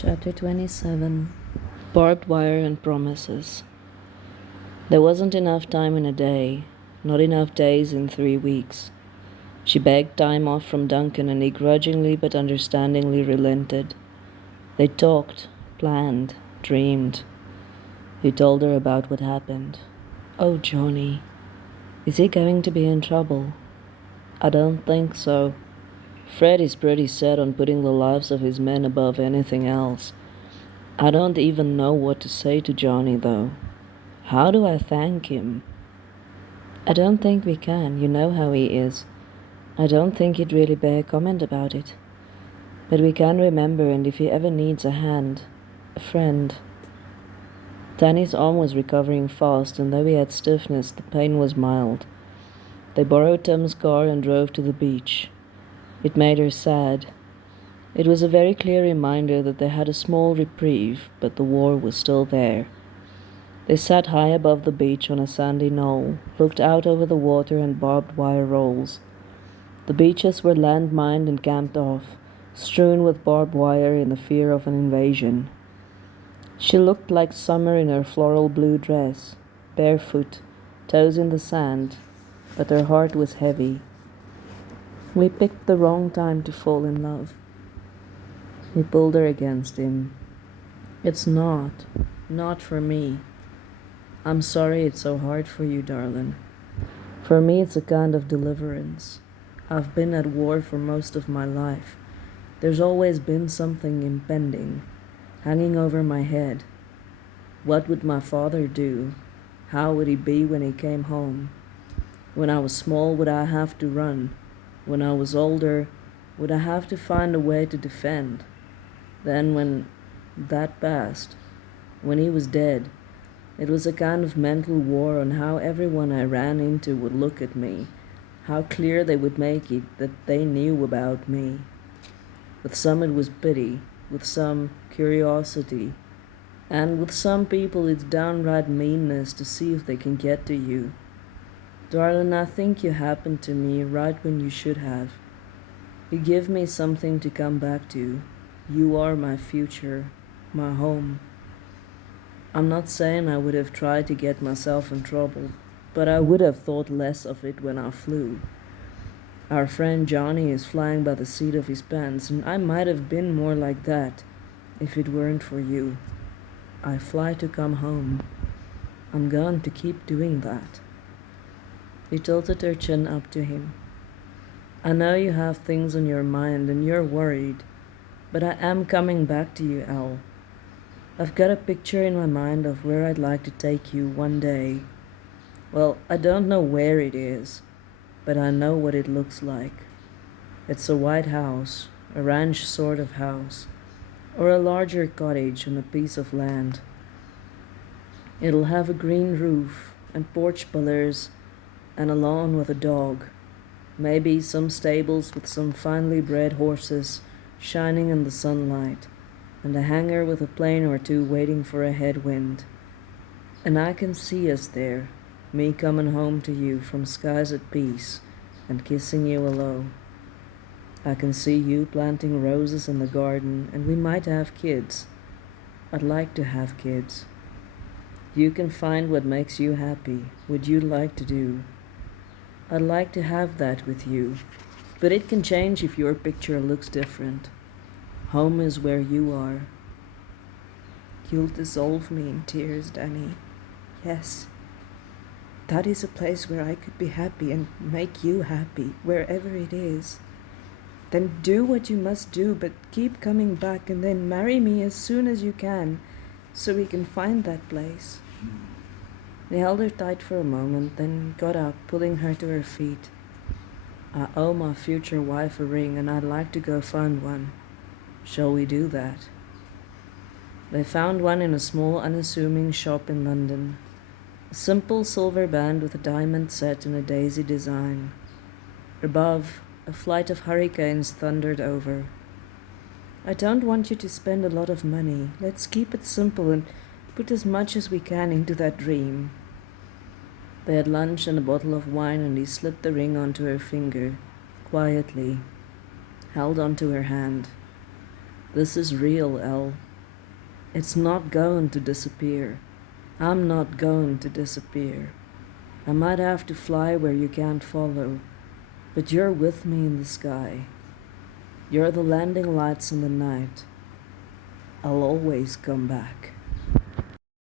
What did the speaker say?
Chapter 27. Barbed Wire and Promises. There wasn't enough time in a day, not enough days in 3 weeks. She begged time off from Duncan, and he grudgingly but understandingly relented. They talked, planned, dreamed. He told her about what happened. Oh, Johnny, is he going to be in trouble? I don't think so. Fred is pretty set on putting the lives of his men above anything else. I don't even know what to say to Johnny, though. How do I thank him? I don't think we can. You know how he is. I don't think he'd really bear comment about it. But we can remember, and if he ever needs a hand, a friend. Danny's arm was recovering fast, and though he had stiffness, the pain was mild. They borrowed Tim's car and drove to the beach. It made her sad. It was a very clear reminder that they had a small reprieve, but the war was still there. They sat high above the beach on a sandy knoll, looked out over the water and barbed wire rolls. The beaches were landmined and camped off, strewn with barbed wire in the fear of an invasion. She looked like summer in her floral blue dress, barefoot, toes in the sand, but her heart was heavy. We picked the wrong time to fall in love. He pulled her against him. It's not for me. I'm sorry it's so hard for you, darling. For me, it's a kind of deliverance. I've been at war for most of my life. There's always been something impending, hanging over my head. What would my father do? How would he be when he came home? When I was small, would I have to run? When I was older, would I have to find a way to defend? Then when that passed, when he was dead, it was a kind of mental war on how everyone I ran into would look at me, how clear they would make it that they knew about me. With some it was pity, with some curiosity, and with some people it's downright meanness to see if they can get to you. Darling, I think you happened to me right when you should have. You give me something to come back to. You are my future, my home. I'm not saying I would have tried to get myself in trouble, but I would have thought less of it when I flew. Our friend Johnny is flying by the seat of his pants, and I might have been more like that if it weren't for you. I fly to come home. I'm going to keep doing that. He tilted her chin up to him. I know you have things on your mind and you're worried, but I am coming back to you, Al. I've got a picture in my mind of where I'd like to take you one day. Well, I don't know where it is, but I know what it looks like. It's a white house, a ranch sort of house, or a larger cottage on a piece of land. It'll have a green roof and porch pillars and a lawn with a dog. Maybe some stables with some finely bred horses shining in the sunlight, and a hangar with a plane or two waiting for a headwind. And I can see us there, me coming home to you from skies at peace and kissing you hello. I can see you planting roses in the garden, and we might have kids. I'd like to have kids. You can find what makes you happy, what you'd like to do. I'd like to have that with you, but it can change if your picture looks different. Home is where you are. You'll dissolve me in tears, Danny. Yes. That is a place where I could be happy and make you happy, wherever it is. Then do what you must do, but keep coming back, and then marry me as soon as you can, so we can find that place. He held her tight for a moment, then got up, pulling her to her feet. I owe my future wife a ring, and I'd like to go find one. Shall we do that? They found one in a small, unassuming shop in London. A simple silver band with a diamond set in a daisy design. Above, a flight of hurricanes thundered over. I don't want you to spend a lot of money. Let's keep it simple and put as much as we can into that dream. They had lunch and a bottle of wine, and he slipped the ring onto her finger, quietly, held onto her hand. This is real, Elle. It's not going to disappear. I'm not going to disappear. I might have to fly where you can't follow, but you're with me in the sky. You're the landing lights in the night. I'll always come back.